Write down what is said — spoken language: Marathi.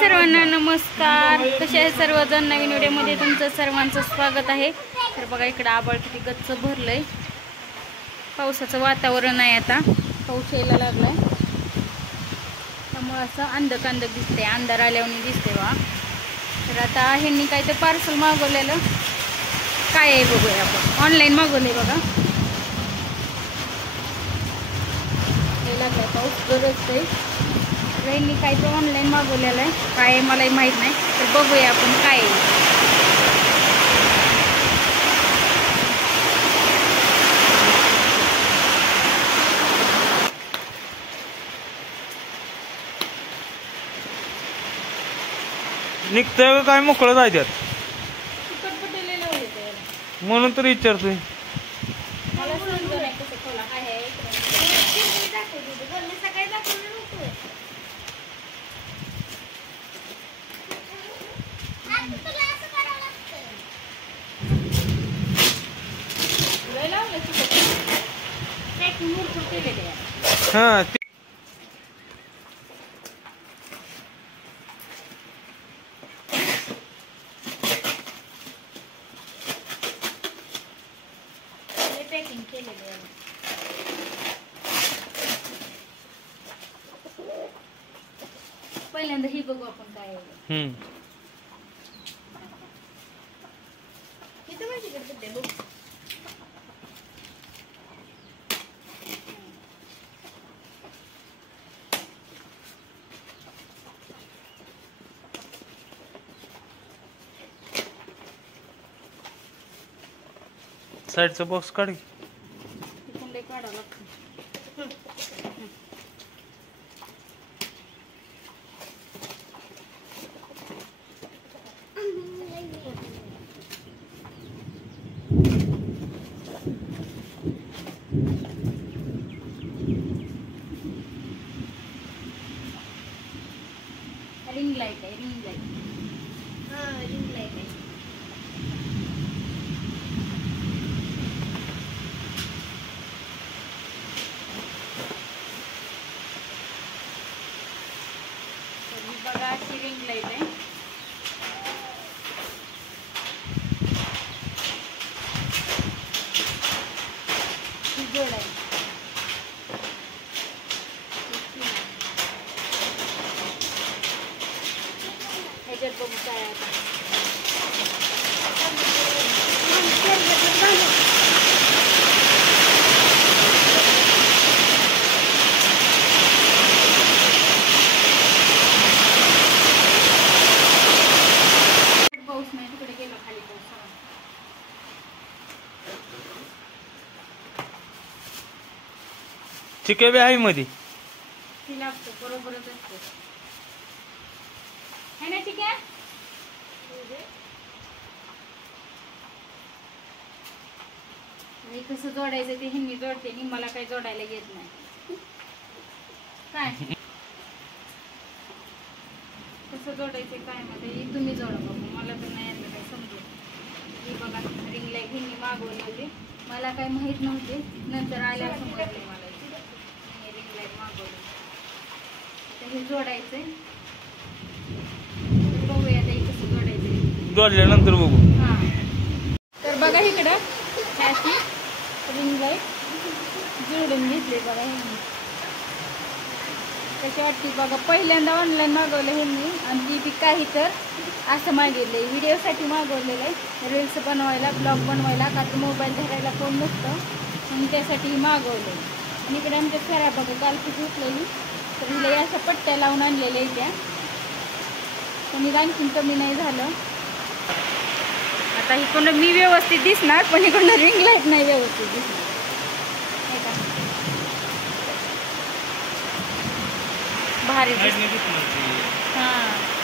सर्वांना नमस्कार. कसे आहे सर्वजण? नवीन व्हिडिओमध्ये तुमचं सर्वांचं स्वागत आहे. तर बघा इकडं आभाळ किती गच्च भरलंय. पावसाचं वातावरण आहे. आता पाऊस यायला लागलाय त्यामुळे असं अंधक दिसतंय, अंधार आल्यावर दिसतंय बघा. तर आता ह्यांनी काय ते पार्सल मागवलेलं काय आहे बघूया आपण. ऑनलाईन मागवलंय बघा. हे लागलाय पाऊस गरजतंय. ट्रेननी काय तर ऑनलाईन मागवलेलं आहे, काय आहे मलाही माहीत नाही. तर बघूया आपण काय आहे. निघतंय काय मोकळं जायच्यात म्हणून तर विचारतोय. मला समजलं नाही कसं खोला काय आहे. हा पॅकिंग केलेले आहे. पहिल्यांदा ही बघू आपण काय आहे. किती माहिती करते बघ. साईडचा बॉक्स काढ. तिकडे काढावं लागतं. रिंग लाईट आहे, रिंग लाईट. हां, रिंग लाईट आहे. बघा अशी रिंग लाईट आहे. ही जोड आहे. ह्याच्यात बघू काय आहे आता. पाऊस नाही तिकडे गेला खाली पाऊस. चिके बी आहे मध्ये. ती लागतो बरोबरच असतो है ना. ठीक आहे. हे कसं जोडायचं ते ह्यांनी जोडते आणि मला काही जोडायला येत नाही. काय कसं जोडायचं काय मध्ये तुम्ही जोडा बघू. मला तर नाही यातलं काही समजेल. ही बघा रिंग लाईट ह्यांनी मागवली होती, मला काही माहीत नव्हते. नंतर आल्यावर समजले मला रिंग लाईट मागवली. तर हे जोडायचंय. बघूया आता हे कसं जोडायचंय. जोडल्यानंतर बघू. हां तर बघा इकडं अशी रिंग लाईट जोडून घेतली बघा ह्यांनी. कशी वाटते बघा. पहिल्यांदा ऑनलाईन मागवलं ह्यांनी आणि ती बी काही तर असं मागितलं आहे. व्हिडिओसाठी मागवलेलं आहे, रील्स बनवायला, ब्लॉग बनवायला. का तर मोबाईल धरायला कोण नसतं म्हणून त्यासाठी मागवलं आहे. आणि इकडे आमच्या फेऱ्या बघा कालची उठलेली. तर हिला अशा पट्ट्या लावून आणलेल्या आहे त्या. पण आणखीन कमी नाही झालं. आता इकडून मी व्यवस्थित दिसणार, पण इकडून रिंग लाईट नाही व्यवस्थित दिसणार. नाही का भारी. हां